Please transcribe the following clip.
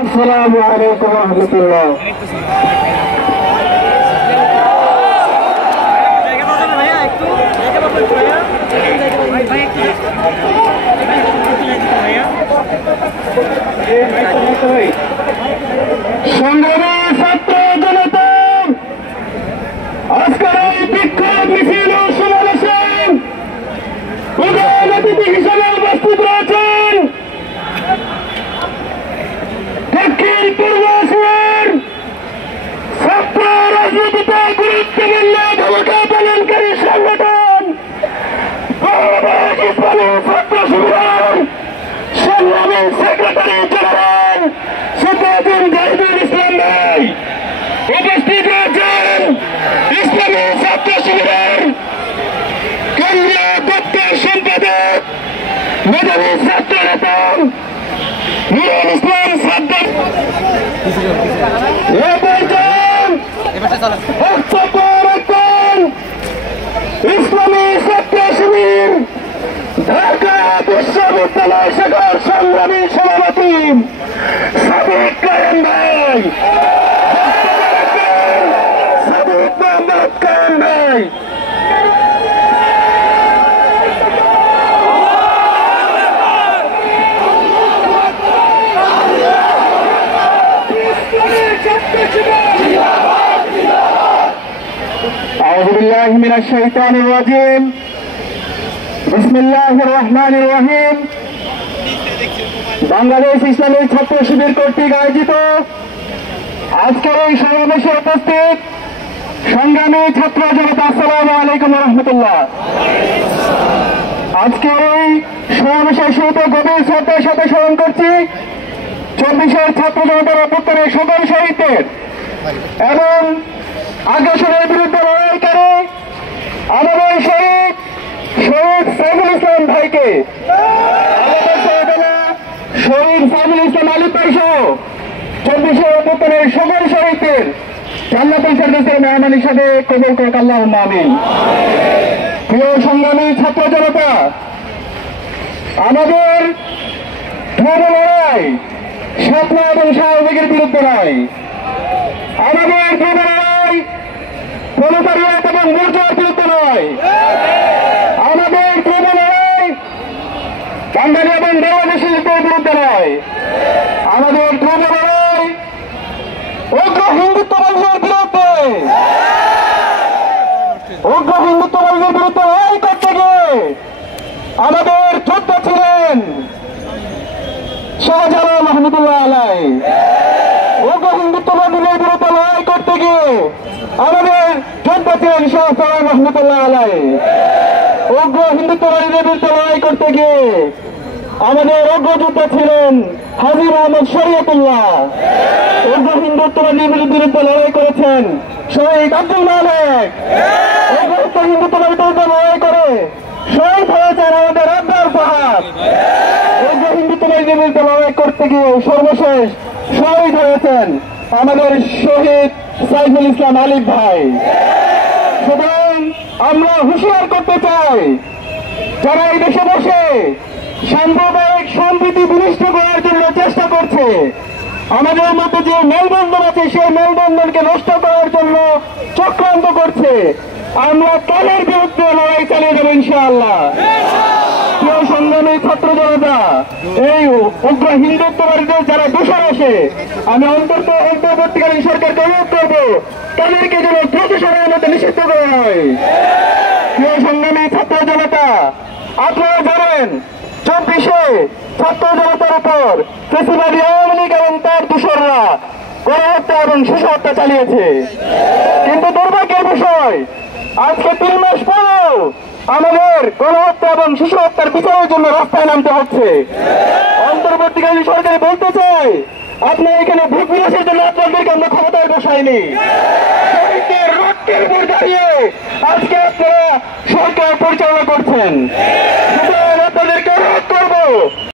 আসসালামু আলাইকুম ওয়া রাহমাতুল্লাহ। সংগ্রামী ছাত্র জনতা, আজকের এই বিক্ষোভ মিছিল ও সমাবেশে প্রধান অতিথি হিসেবে উপস্থিত রয়েছেন দক্ষিণ পূর্ব এশিয়ার ছাত্র রাজনীতিতে গুরুত্বপূর্ণ ভূমিকা পালনকারী সংগঠন বাংলাদেশ ইসলামী ছাত্র শিবিরের সংগ্রামী সেক্রেটারি জেনারেল সিদ্দিকুর জাহিদুল ইসলাম ভাই উপস্থিত রয়েছেন। ইসলামী ছাত্র শিবিরের কেন্দ্রীয় দপ্তর সম্পাদক মেধাবী ছাত্র নেতা নুরুল ইসলাম সাদ্দাম বক্তব্য রাখবেন ইসলামী ছাত্র শিবির ঢাকা বিশ্ববিদ্যালয় শাখার সংগ্রামী সভাপতি সাদিক কায়েম ভাই। সাদিক মোহাম্মদ কায়েম ভাই। أعوذ بالله من الشيطان الرجيم بسم الله الرحمن الرحيم। বাংলাদেশ ইসলামী ছাত্র শিবির কর্তৃক আয়োজিত আজকের এই সমাবেশে উপস্থিত সংগ্রামী ছাত্র জনতা, আসসালামু আলাইকুম ওয়া রাহমাতুল্লাহ। আজকের এই সমাবেশের শুরুতে গভীর শ্রদ্ধার সাথে স্মরণ করছি 24-এর ছাত্র জনতার অভ্যুত্থানে সকল শহীদদের এবং আগ্রাসনের বিরুদ্ধে লড়াই করে আমাদের শহীদ সাইফুল ইসলাম ভাইকে, শহীদ সাইফুল ইসলাম আলিফ ভাই সহ 24-এর অভ্যুত্থানের সকল শহীদদের জান্নাতুল ফেরদৌসের মেহমান হিসাবে কবুল করুক আল্লাহুম্মা আমিন। প্রিয় সংগ্রামী ছাত্র জনতা, আমাদের ধ্রুব লড়াই স্বপ্ন এবং শাহবাগের বিরুদ্ধে নয়। আমাদের ধ্রুব লড়াই প্রলেতারিয়েট এবং মূর্জার বিরুদ্ধে নয়। আমাদের ধ্রুব লড়াই বাঙালি এবং বাংলাদেশিদের বিরুদ্ধে নয়। আমাদের ধ্রুব লড়াই উগ্র হিন্দুত্ববাদের বিরুদ্ধে। উগ্র হিন্দুত্ববাদের বিরুদ্ধে লড়াই করতে গিয়ে আমাদের যোদ্ধা ছিলেন শাহজালাল রহমতুল্লাহ আলাই। উগ্র হিন্দুত্ববাদের বিরুদ্ধে লড়াই করতে গিয়ে আমাদের যোদ্ধা ছিলেন শাহজালাল রহমতুল্লাহ আলাই। উগ্র হিন্দুত্ববাদীদের বিরুদ্ধে লড়াই করতে গিয়ে আমাদের অগ্রযোদ্ধা ছিলেন হাজী মোহাম্মদ শরীয়তুল্লাহ। উগ্র হিন্দুত্ববাদীদের বিরুদ্ধে লড়াই করেছেন শহীদ আব্দুল মালেক। উগ্র হিন্দুত্ববাদীদের বিরুদ্ধে লড়াই করে শহীদ হয়েছেন আমাদের আব্দুল সাহাব। উগ্র হিন্দুত্ববাদীদের বিরুদ্ধে লড়াই করতে গিয়ে সর্বশেষ শহীদ হয়েছেন আমাদের শহীদ সাইফুল ইসলাম আলিফ ভাই। সুতরাং আমরা হুঁশিয়ার করতে চাই, যারা এই দেশে বসে সাম্প্রদায়িক সম্প্রীতি বিনষ্ট করার জন্য চেষ্টা করছে, আমাদের মধ্যে যে মেলবন্ধন আছে সেই মেলবন্ধনকে নষ্ট করার জন্য চক্রান্ত করছে, আমরা তাদের বিরুদ্ধে লড়াই চালিয়ে যাবো ইনশাআল্লাহ। প্রিয় সংগ্রামী ছাত্র জনতা, এই উগ্র হিন্দুত্ববাদীদের যারা দোষর আসে, আমি অন্তর্বর্তীকালীন সরকারকে অনুরোধ করবো তাদেরকে যেন দ্রুত সময়ের মধ্যে নিষিদ্ধ করা হয়। প্রিয় সংগ্রামী ছাত্র জনতা, আপনারা জানেন 24-এ ছাত্র জনতার উপর ফ্যাসিবাদী আওয়ামী লীগ এবং তার দোসররা গণহত্যা এবং শিশু হত্যা চালিয়েছে। কিন্তু দুর্ভাগ্যের বিষয়, আজকে 3 মাস পরেও আমাদের গণহত্যা এবং শিশু হত্যার বিচারের জন্য রাস্তায় নামতে হচ্ছে। অন্তর্বর্তীকালীন সরকার বলতে চাই, আপনার এখানে ভোট বিলাসের জন্য আপনাদেরকে আমরা ক্ষমতায় বসাইনি। শহীদদের রক্তের উপর দাঁড়িয়ে আজকে আপনারা সরকার পরিচালনা করছেন। আপনাদেরকে অনুরোধ করবো